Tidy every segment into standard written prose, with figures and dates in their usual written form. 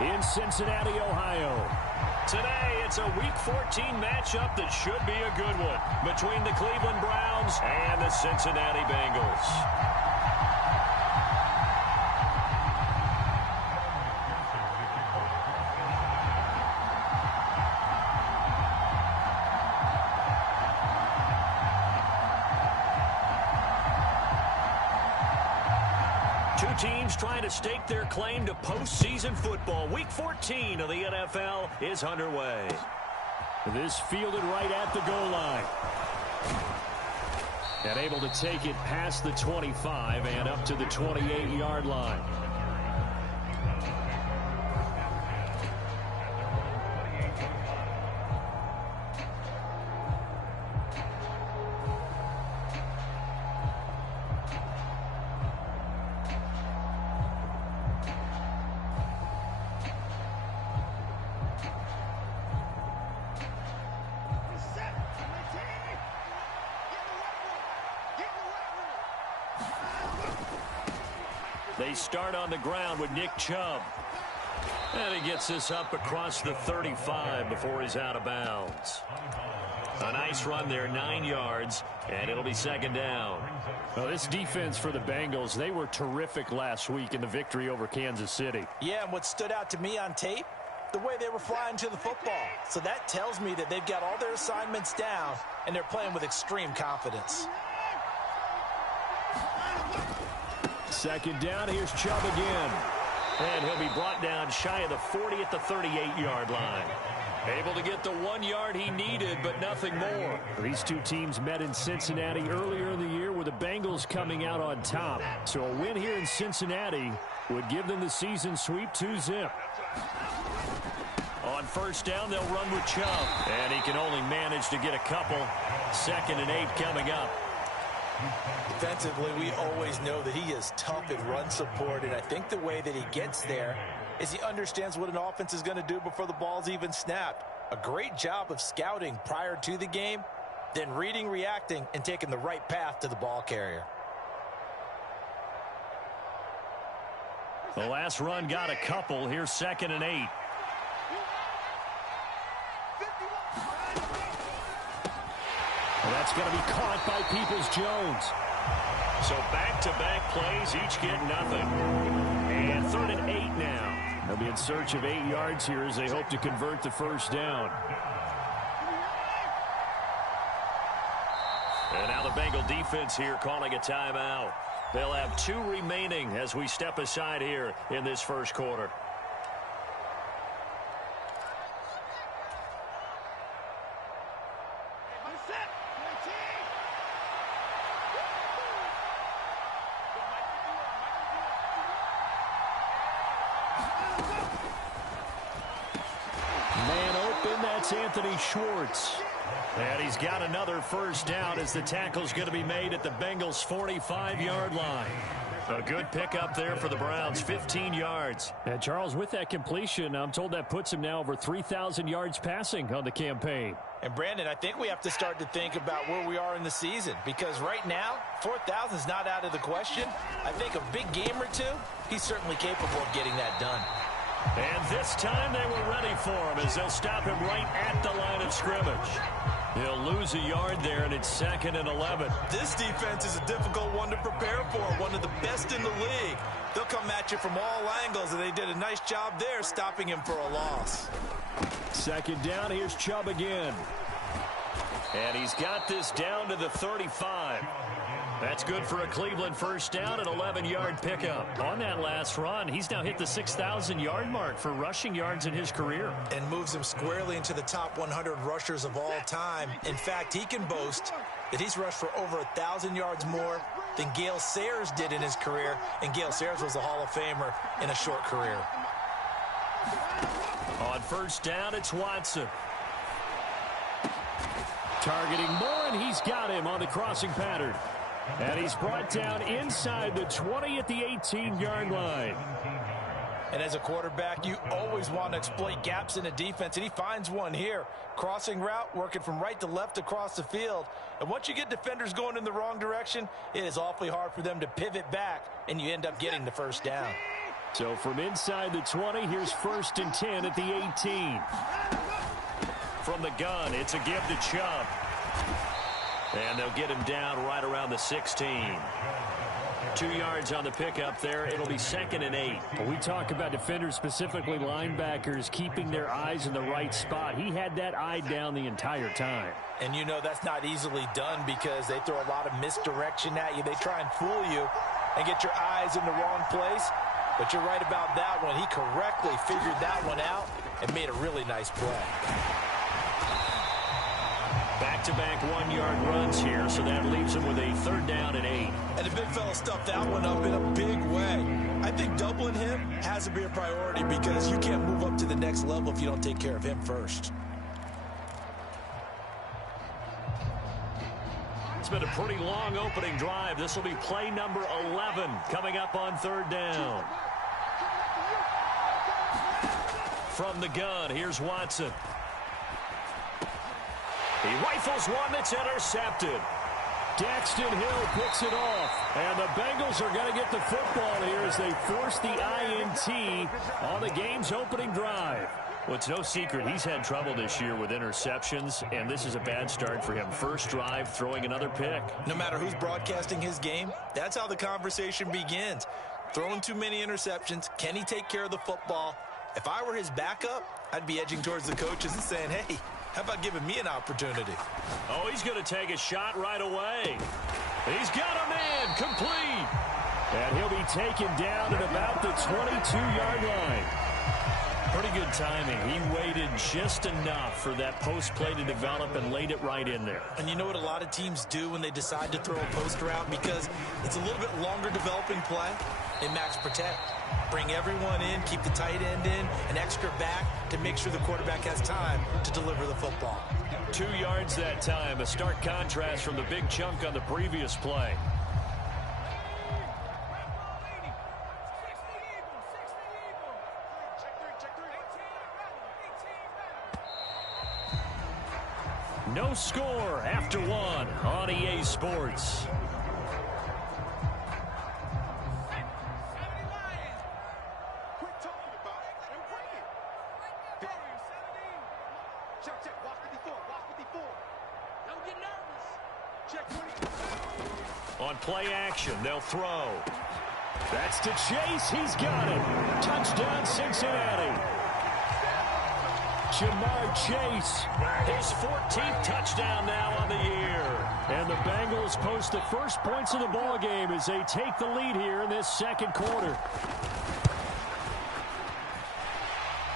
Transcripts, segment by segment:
in Cincinnati, Ohio. Today, it's a Week 14 matchup that should be a good one between the Cleveland Browns and the Cincinnati Bengals. Two teams trying to stake their claim to postseason football. Week 14 of the NFL is underway. This fielded right at the goal line. And able to take it past the 25 and up to the 28-yard line. They start on the ground with Nick Chubb. And he gets this up across the 35 before he's out of bounds. A nice run there, 9 yards, and it'll be second down. Well, this defense for the Bengals, they were terrific last week in the victory over Kansas City. Yeah, and what stood out to me on tape, the way they were flying to the football. So that tells me that they've got all their assignments down, and they're playing with extreme confidence. Second down, here's Chubb again. And he'll be brought down shy of the 40 at the 38-yard line. Able to get the 1 yard he needed, but nothing more. These two teams met in Cincinnati earlier in the year with the Bengals coming out on top. So a win here in Cincinnati would give them the season sweep 2-zip. On first down, they'll run with Chubb. And he can only manage to get a couple. 2nd and 8 coming up. Defensively, we always know that he is tough in run support, and I think the way that he gets there is he understands what an offense is going to do before the ball's even snapped. A great job of scouting prior to the game, then reading, reacting, and taking the right path to the ball carrier. The last run got a couple. Here's 2nd and 8. That's going to be caught by Peoples-Jones. So back-to-back plays, each get nothing. And 3rd and 8 now. They'll be in search of 8 yards here as they hope to convert the first down. And now the Bengal defense here calling a timeout. They'll have 2 remaining as we step aside here in this first quarter. Anthony Schwartz. And he's got another first down as the tackle's going to be made at the Bengals' 45-yard line. A good pickup there for the Browns, 15 yards. And Charles, with that completion, I'm told that puts him now over 3,000 yards passing on the campaign. And Brandon, I think we have to start to think about where we are in the season, because right now, 4,000 is not out of the question. I think a big game or two, he's certainly capable of getting that done. And this time they were ready for him as they'll stop him right at the line of scrimmage. He'll lose a yard there, and it's 2nd and 11. This defense is a difficult one to prepare for, one of the best in the league. They'll come at you from all angles, and they did a nice job there stopping him for a loss. 2nd down, here's Chubb again. And he's got this down to the 35. That's good for a Cleveland first down, an 11-yard pickup. On that last run, he's now hit the 6,000-yard mark for rushing yards in his career. And moves him squarely into the top 100 rushers of all time. In fact, he can boast that he's rushed for over 1,000 yards more than Gale Sayers did in his career. And Gale Sayers was a Hall of Famer in a short career. On first down, it's Watson. Targeting Moore, and he's got him on the crossing pattern. And he's brought down inside the 20 at the 18-yard line. And as a quarterback, you always want to exploit gaps in a defense, and he finds one here. Crossing route, working from right to left across the field. And once you get defenders going in the wrong direction, it is awfully hard for them to pivot back, and you end up getting the first down. So from inside the 20, here's 1st and 10 at the 18. From the gun, it's a give to Chubb. And they'll get him down right around the 16. 2 yards on the pickup there. It'll be 2nd and 8. Well, we talk about defenders, specifically linebackers, keeping their eyes in the right spot. He had that eye down the entire time. And you know that's not easily done because they throw a lot of misdirection at you. They try and fool you and get your eyes in the wrong place. But you're right about that one. He correctly figured that one out and made a really nice play. Back-to-back 1-yard runs here, so that leaves him with a 3rd down and 8. And the big fella stuffed that one up in a big way. I think doubling him has to be a priority because you can't move up to the next level if you don't take care of him first. It's been a pretty long opening drive. This will be play number 11 coming up on 3rd down. From the gun, here's Watson. He rifles one that's intercepted. Daxton Hill picks it off. And the Bengals are going to get the football here as they force the INT on the game's opening drive. Well, it's no secret he's had trouble this year with interceptions, and this is a bad start for him. First drive, throwing another pick. No matter who's broadcasting his game, that's how the conversation begins. Throwing too many interceptions, can he take care of the football? If I were his backup, I'd be edging towards the coaches and saying, hey, how about giving me an opportunity? Oh, he's going to take a shot right away. He's got a man complete. And he'll be taken down at about the 22-yard line. Pretty good timing. He waited just enough for that post play to develop and laid it right in there. And you know what a lot of teams do when they decide to throw a post route? Because it's a little bit longer developing play. They max protect. Bring everyone in, keep the tight end in, an extra back to make sure the quarterback has time to deliver the football. 2 yards that time, a stark contrast from the big chunk on the previous play. No score after 1 on EA Sports. On play action, they'll throw. That's to Chase. He's got it. Touchdown, Cincinnati. Jamar Chase. His 14th touchdown now on the year. And the Bengals post the first points of the ball game as they take the lead here in this second quarter.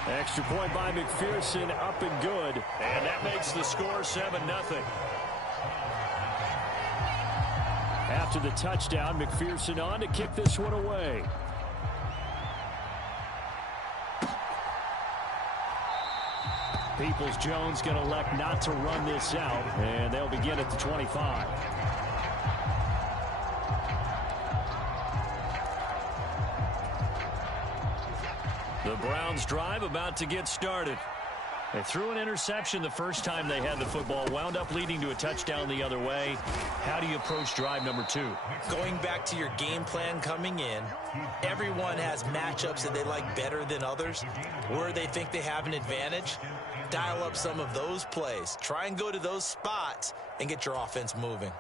Extra point by McPherson, up and good. And that makes the score 7-0. After the touchdown, McPherson on to kick this one away. Peoples-Jones going to elect not to run this out, and they'll begin at the 25. The Browns drive about to get started. They threw an interception the first time they had the football, wound up leading to a touchdown the other way. How do you approach drive number 2? Going back to your game plan coming in, everyone has matchups that they like better than others, where they think they have an advantage. Dial up some of those plays. Try and go to those spots and get your offense moving.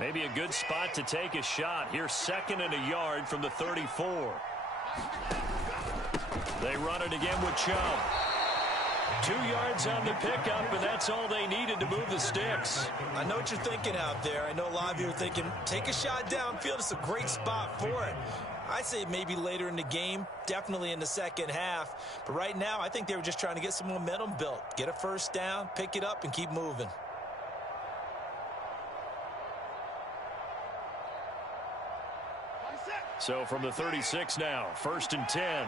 Maybe a good spot to take a shot. Here's 2nd and a yard from the 34. They run it again with Chubb. 2 yards on the pickup, and that's all they needed to move the sticks. I know what you're thinking out there. I know a lot of you are thinking, take a shot downfield. It's a great spot for it. I say maybe later in the game, definitely in the second half. But right now, I think they were just trying to get some momentum built. Get a first down, pick it up, and keep moving. So from the 36 now, 1st and 10.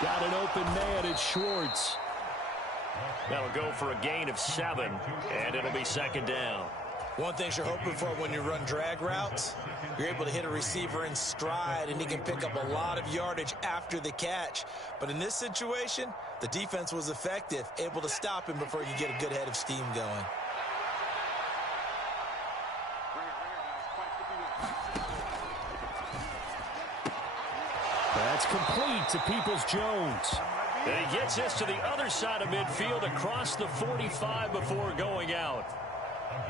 Got an open man, it's Schwartz. That'll go for a gain of 7, and it'll be 2nd down. One thing you're hoping for when you run drag routes, you're able to hit a receiver in stride, and he can pick up a lot of yardage after the catch. But in this situation, the defense was effective, able to stop him before you get a good head of steam going. That's complete to Peoples-Jones. And he gets this to the other side of midfield across the 45 before going out.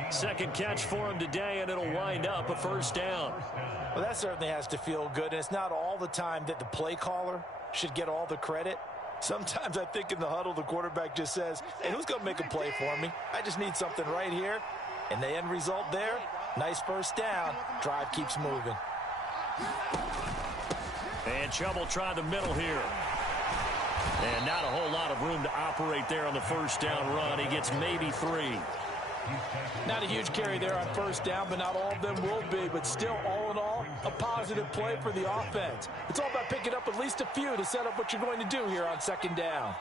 Second catch for him today, and it'll wind up a first down. Well, that certainly has to feel good, and it's not all the time that the play caller should get all the credit. Sometimes I think in the huddle, the quarterback just says, hey, who's going to make a play for me? I just need something right here. And the end result there, nice first down. Drive keeps moving. And Chubb will try the middle here. And not a whole lot of room to operate there on the first down run. He gets maybe 3. Not a huge carry there on first down, but not all of them will be. But still, all in all, a positive play for the offense. It's all about picking up at least a few to set up what you're going to do here on second down.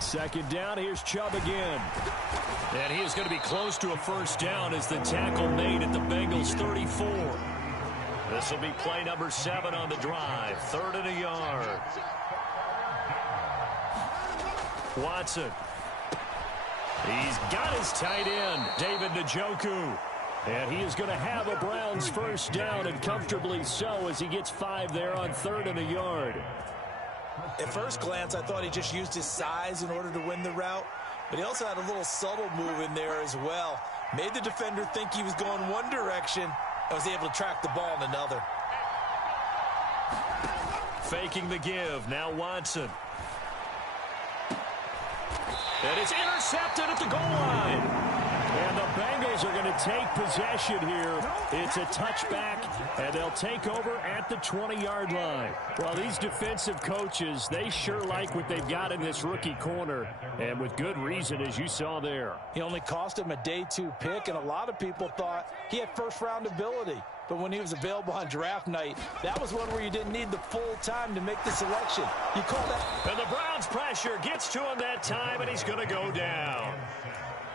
Second down, here's Chubb again. And he is going to be close to a first down as the tackle made at the Bengals 34. This will be play number 7 on the drive. 3rd and a yard. Watson. He's got his tight end, David Njoku. And he is going to have a Browns first down, and comfortably so, as he gets 5 there on 3rd and a yard. At first glance, I thought he just used his size in order to win the route, but he also had a little subtle move in there as well. Made the defender think he was going one direction and was able to track the ball in another. Faking the give, now Watson. And it's intercepted at the goal line. And the Bengals are going to take possession here. It's a touchback, and they'll take over at the 20-yard line. Well, these defensive coaches, they sure like what they've got in this rookie corner, and with good reason, as you saw there. He only cost him a day 2 pick, and a lot of people thought he had first-round ability. But when he was available on draft night, that was one where you didn't need the full time to make the selection. You call that. And the Browns pressure gets to him that time, and he's going to go down.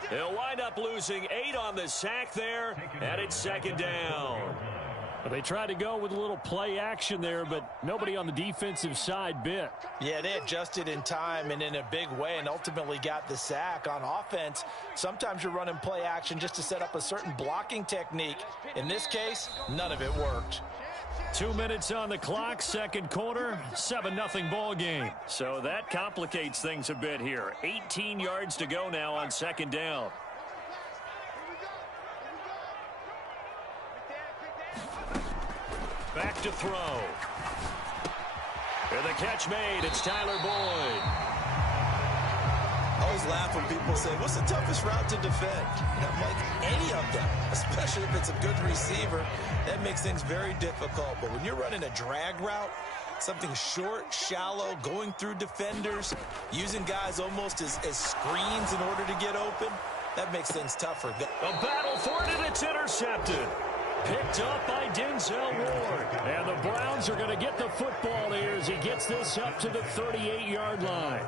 He'll wind up losing 8 on the sack there, and it's second down. Well, they tried to go with a little play action there, but nobody on the defensive side bit. Yeah, they adjusted in time and in a big way and ultimately got the sack. On offense, sometimes you're running play action just to set up a certain blocking technique. In this case, none of it worked. 2 minutes on the clock, second quarter, 7-0 ball game. So that complicates things a bit here. 18 yards to go now on second down. Back to throw. And the catch made. It's Tyler Boyd. I always laugh when people say, what's the toughest route to defend? And I'm like, any of them, especially if it's a good receiver. That makes things very difficult. But when you're running a drag route, something short, shallow, going through defenders, using guys almost as screens in order to get open, that makes things tougher. A battle for it, and it's intercepted. Picked up by Denzel Ward. And the Browns are going to get the football here as he gets this up to the 38-yard line.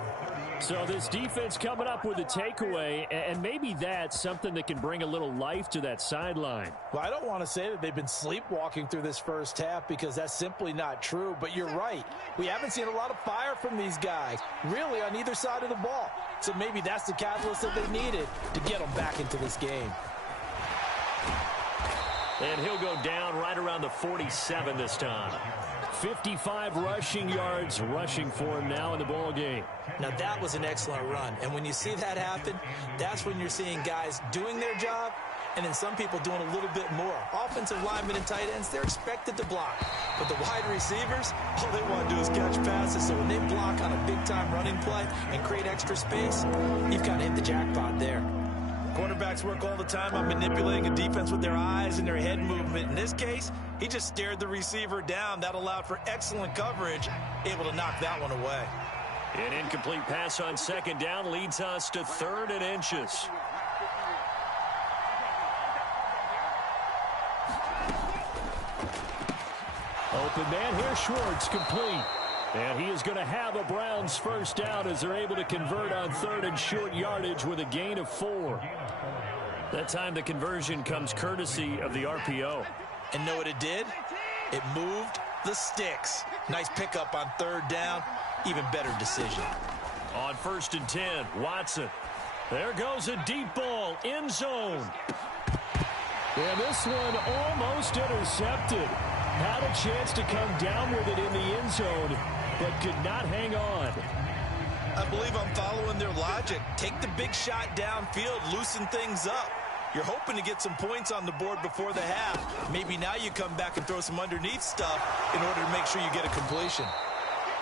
So this defense coming up with a takeaway, and maybe that's something that can bring a little life to that sideline. Well, I don't want to say that they've been sleepwalking through this first half because that's simply not true, but you're right. We haven't seen a lot of fire from these guys, really, on either side of the ball. So maybe that's the catalyst that they needed to get them back into this game. And he'll go down right around the 47 this time. 55 rushing yards rushing for him now in the ball game. Now that was an excellent run, and when you see that happen, that's when you're seeing guys doing their job and then some people doing a little bit more. Offensive linemen and tight ends, they're expected to block, but the wide receivers, all they want to do is catch passes. So when they block on a big-time running play and create extra space, you've got to hit the jackpot there. Quarterbacks work all the time on manipulating a defense with their eyes and their head movement. In this case, he just stared the receiver down. That allowed for excellent coverage, able to knock that one away. An incomplete pass on second down leads us to 3rd and inches. Open man here, Schwartz, complete. And he is going to have a Browns first down as they're able to convert on 3rd and short yardage with a gain of 4. That time the conversion comes courtesy of the RPO. And know what it did? It moved the sticks. Nice pickup on 3rd down. Even better decision. On 1st and 10, Watson. There goes a deep ball, end zone. And this one almost intercepted. Had a chance to come down with it in the end zone, but could not hang on. I believe I'm following their logic. Take the big shot downfield, loosen things up. You're hoping to get some points on the board before the half. Maybe now you come back and throw some underneath stuff in order to make sure you get a completion.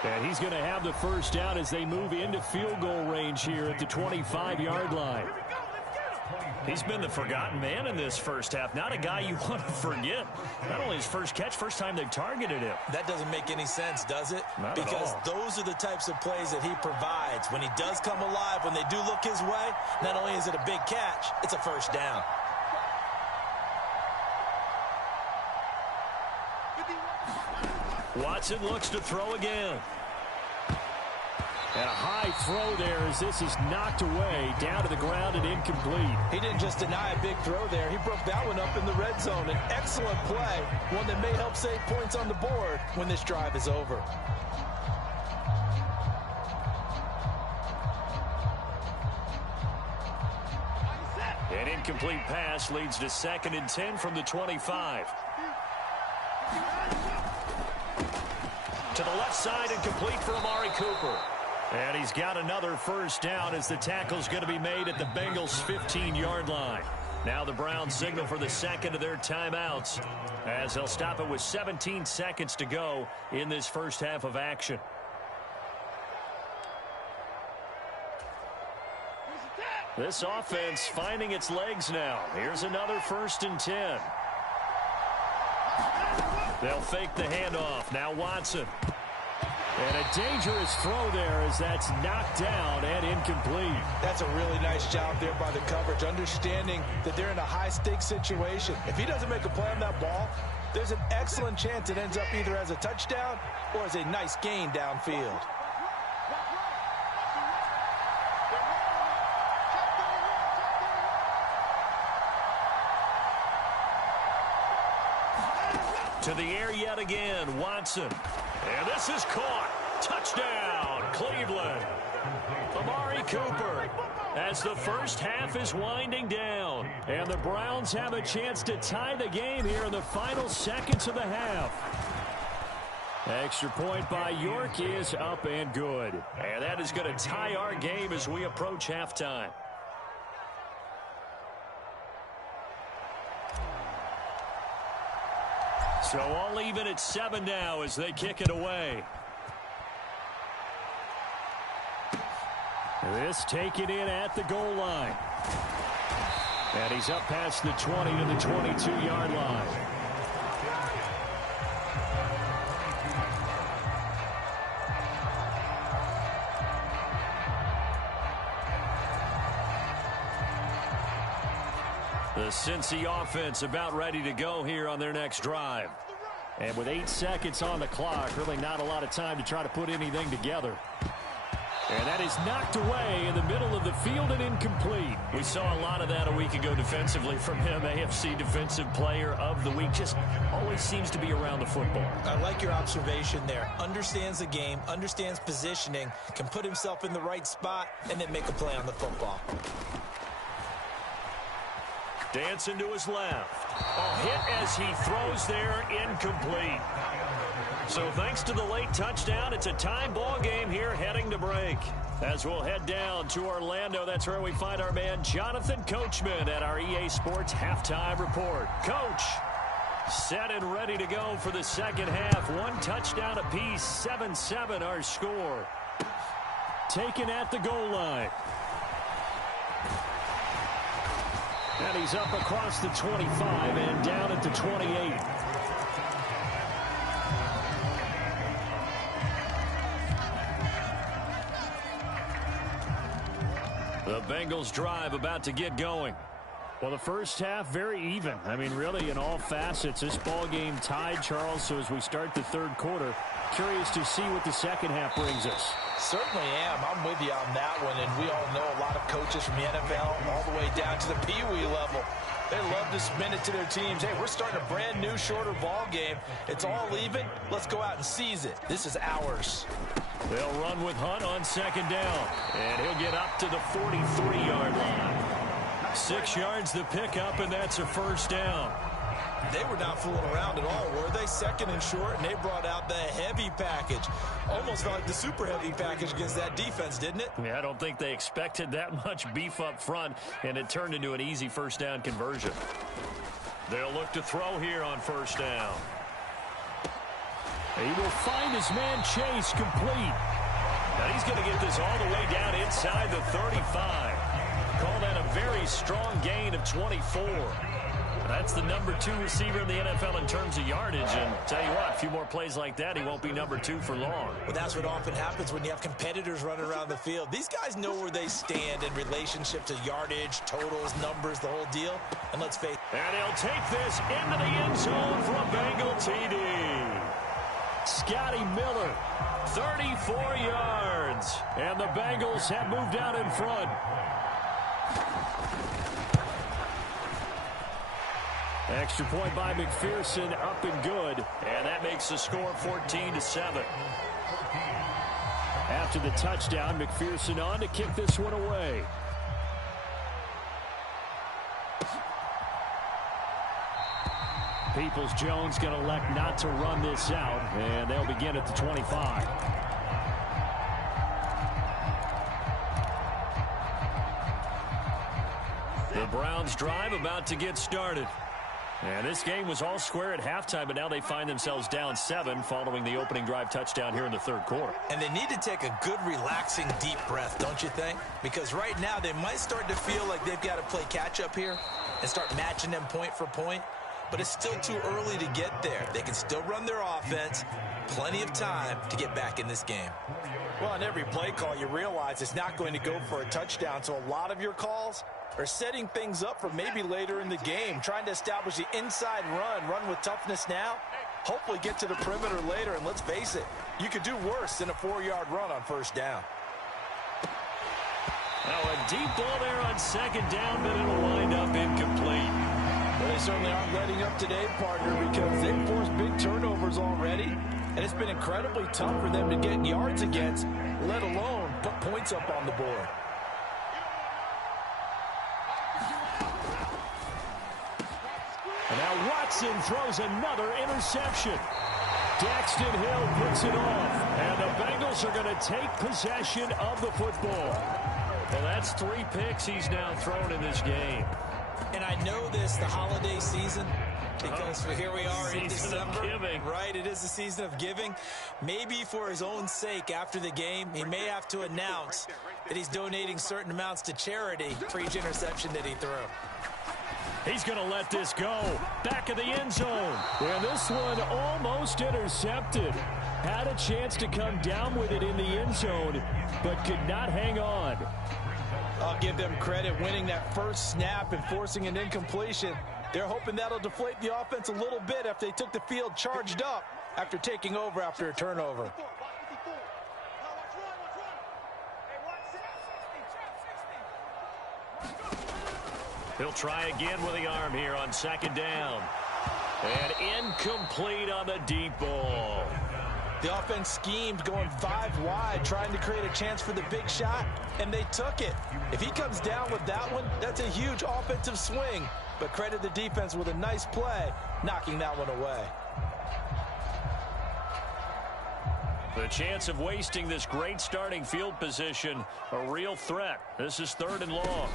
And he's going to have the first down as they move into field goal range here at the 25-yard line. He's been the forgotten man in this first half. Not a guy you want to forget. Not only his first catch, first time they've targeted him. That doesn't make any sense, does it? Not because at all. Those are the types of plays that he provides. When he does come alive, when they do look his way, not only is it a big catch, it's a first down. Watson looks to throw again. And a high throw there as this is knocked away, down to the ground and incomplete. He didn't just deny a big throw there. He broke that one up in the red zone. An excellent play, one that may help save points on the board when this drive is over. An incomplete pass leads to 2nd and 10 from the 25. To the left side and complete for Amari Cooper. And he's got another first down as the tackle's going to be made at the Bengals' 15-yard line. Now the Browns signal for the second of their timeouts as they'll stop it with 17 seconds to go in this first half of action. This offense finding its legs now. Here's another 1st and 10. They'll fake the handoff. Now Watson. And a dangerous throw there as that's knocked down and incomplete. That's a really nice job there by the coverage, understanding that they're in a high-stakes situation. If he doesn't make a play on that ball, there's an excellent chance it ends up either as a touchdown or as a nice gain downfield. To the air yet again, Watson. And this is caught. Touchdown, Cleveland. Amari Cooper as the first half is winding down. And the Browns have a chance to tie the game here in the final seconds of the half. Extra point by York is up and good. And that is going to tie our game as we approach halftime. So all even at 7 now as they kick it away. This taken in at the goal line. And he's up past the 20 to the 22-yard line. The Cincy offense about ready to go here on their next drive. And with 8 seconds on the clock, really not a lot of time to try to put anything together. And that is knocked away in the middle of the field and incomplete. We saw a lot of that a week ago defensively from him. AFC Defensive Player of the Week. Just always seems to be around the football. I like your observation there. Understands the game, understands positioning, can put himself in the right spot, and then make a play on the football. Dancing to his left. A hit as he throws there, incomplete. So thanks to the late touchdown, it's a tie ball game here heading to break. As we'll head down to Orlando, that's where we find our man Jonathan Coachman at our EA Sports Halftime Report. Coach, set and ready to go for the second half. 1 touchdown apiece, 7-7 our score. Taken at the goal line. And he's up across the 25 and down at the 28. The Bengals drive about to get going. Well, the first half, very even. I mean, really, in all facets, this ball game tied, Charles. So as we start the third quarter, curious to see what the second half brings us. Certainly am. I'm with you on that one. And we all know a lot of coaches from the NFL all the way down to the Pee Wee level. They love to spin it to their teams. Hey, we're starting a brand new, shorter ball game. It's all even. Let's go out and seize it. This is ours. They'll run with Hunt on second down. And he'll get up to the 43-yard line. 6 yards the pickup, and that's a first down. They were not fooling around at all, were they? Second and short, and they brought out the heavy package. Almost felt like the super heavy package against that defense, didn't it? Yeah, I don't think they expected that much beef up front, and it turned into an easy first down conversion. They'll look to throw here on first down. He will find his man Chase complete. Now he's going to get this all the way down inside the 35. Call that a very strong gain of 24. That's the #2 receiver in the NFL in terms of yardage. And tell you what, a few more plays like that, he won't be #2 for long. Well, that's what often happens when you have competitors running around the field. These guys know where they stand in relationship to yardage, totals, numbers, the whole deal. And let's face it. And he'll take this into the end zone for a Bengal TD. Scotty Miller, 34 yards. And the Bengals have moved out in front. Extra point by McPherson, up and good. And that makes the score 14-7. After the touchdown, McPherson on to kick this one away. Peoples-Jones going to elect not to run this out, and they'll begin at the 25. The Browns drive about to get started. And this game was all square at halftime, but now they find themselves down 7 following the opening drive touchdown here in the third quarter. And they need to take a good, relaxing, deep breath, don't you think? Because right now they might start to feel like they've got to play catch-up here and start matching them point for point. But it's still too early to get there. They can still run their offense. Plenty of time to get back in this game. Well, on every play call, you realize it's not going to go for a touchdown. So a lot of your calls are setting things up for maybe later in the game, trying to establish the inside run with toughness now, hopefully get to the perimeter later. And let's face it, you could do worse than a 4-yard run on first down. Now a deep ball there on second down, but it'll wind up incomplete. Well, they certainly aren't letting up today, partner, because they've forced big turnovers already, and it's been incredibly tough for them to get yards against, let alone put points up on the board. And now Watson throws another interception. Daxton Hill picks it off, and the Bengals are going to take possession of the football. Well, that's 3 picks he's now thrown in this game. And I know this, the holiday season, because here we are in December, right? It is the season of giving. Maybe for his own sake after the game, he may have to announce that he's donating certain amounts to charity for each interception that he threw. He's going to let this go. Back of the end zone. And this one almost intercepted. Had a chance to come down with it in the end zone, but could not hang on. I'll give them credit winning that first snap and forcing an incompletion. They're hoping that'll deflate the offense a little bit after they took the field charged up after taking over after a turnover. He'll try again with the arm here on second down. And incomplete on the deep ball. The offense schemed going 5 wide, trying to create a chance for the big shot, and they took it. If he comes down with that one, that's a huge offensive swing. But credit the defense with a nice play, knocking that one away. The chance of wasting this great starting field position, a real threat. This is 3rd and long.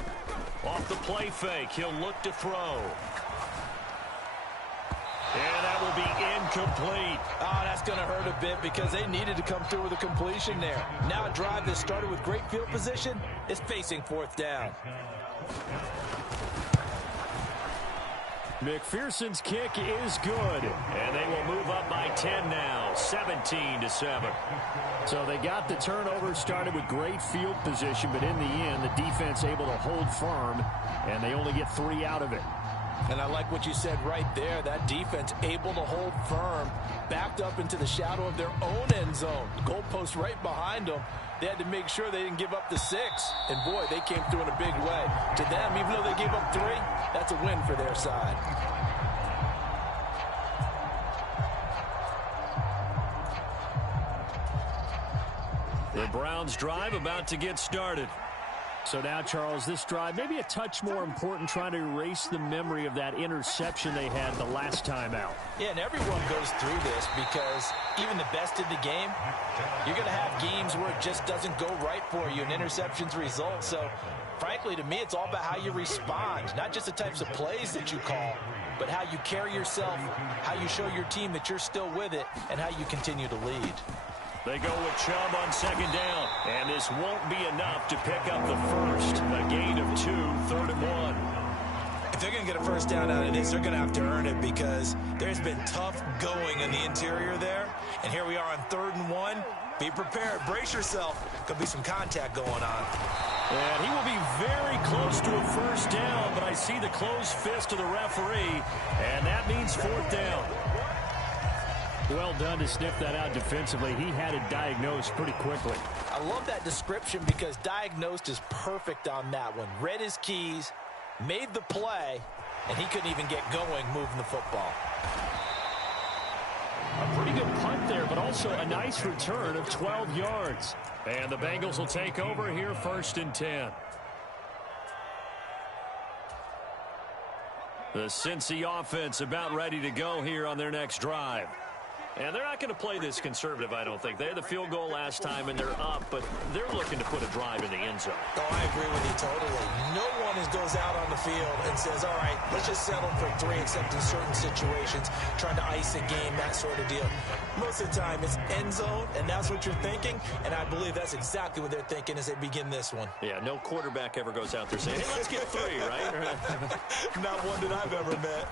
Off the play fake, he'll look to throw. And that will be incomplete. Oh, that's going to hurt a bit because they needed to come through with a completion there. Now a drive that started with great field position is facing 4th down. McPherson's kick is good. And they will move up by 10 now, 17-7. So they got the turnover started with great field position, but in the end, the defense able to hold firm, and they only get 3 out of it. And I like what you said right there. That defense able to hold firm, backed up into the shadow of their own end zone. Goalpost right behind them. They had to make sure they didn't give up the 6. And, boy, they came through in a big way. To them, even though they gave up 3, that's a win for their side. The Browns drive about to get started. So now, Charles, this drive maybe a touch more important, trying to erase the memory of that interception they had the last time out. Yeah, and everyone goes through this because even the best in the game, you're going to have games where it just doesn't go right for you, and interceptions result. So, frankly, to me, it's all about how you respond, not just the types of plays that you call, but how you carry yourself, how you show your team that you're still with it, and how you continue to lead. They go with Chubb on second down, and this won't be enough to pick up the first. A gain of 2, 3rd and 1. If they're going to get a first down out of this, they're going to have to earn it because there's been tough going in the interior there. And here we are on 3rd and 1. Be prepared. Brace yourself. Could be some contact going on. And he will be very close to a first down, but I see the closed fist of the referee, and that means 4th down. Well done to sniff that out defensively. He had it diagnosed pretty quickly. I love that description because diagnosed is perfect on that one. Read his keys, made the play, and he couldn't even get going moving the football. A pretty good punt there, but also a nice return of 12 yards. And the Bengals will take over here, 1st and 10. The Cincy offense about ready to go here on their next drive. And they're not going to play this conservative, I don't think. They had the field goal last time, and they're up, but they're looking to put a drive in the end zone. Oh, I agree with you totally. No one goes out on the field and says, all right, let's just settle for 3, except in certain situations, trying to ice a game, that sort of deal. Most of the time, it's end zone, and that's what you're thinking, and I believe that's exactly what they're thinking as they begin this one. Yeah, no quarterback ever goes out there saying, hey, let's get 3, right? Not one that I've ever met.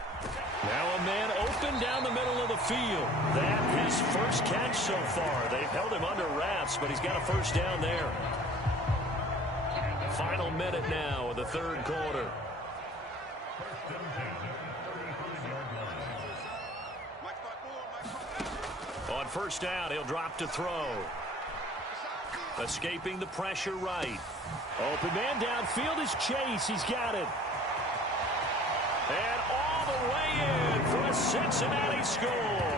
Now a man open down the middle of the field. That his first catch so far. They've held him under wraps, but he's got a first down there. Final minute now of the 3rd quarter. On first down, he'll drop to throw. Escaping the pressure right. Open man downfield is Chase. He's got it. And all the way in for a Cincinnati score.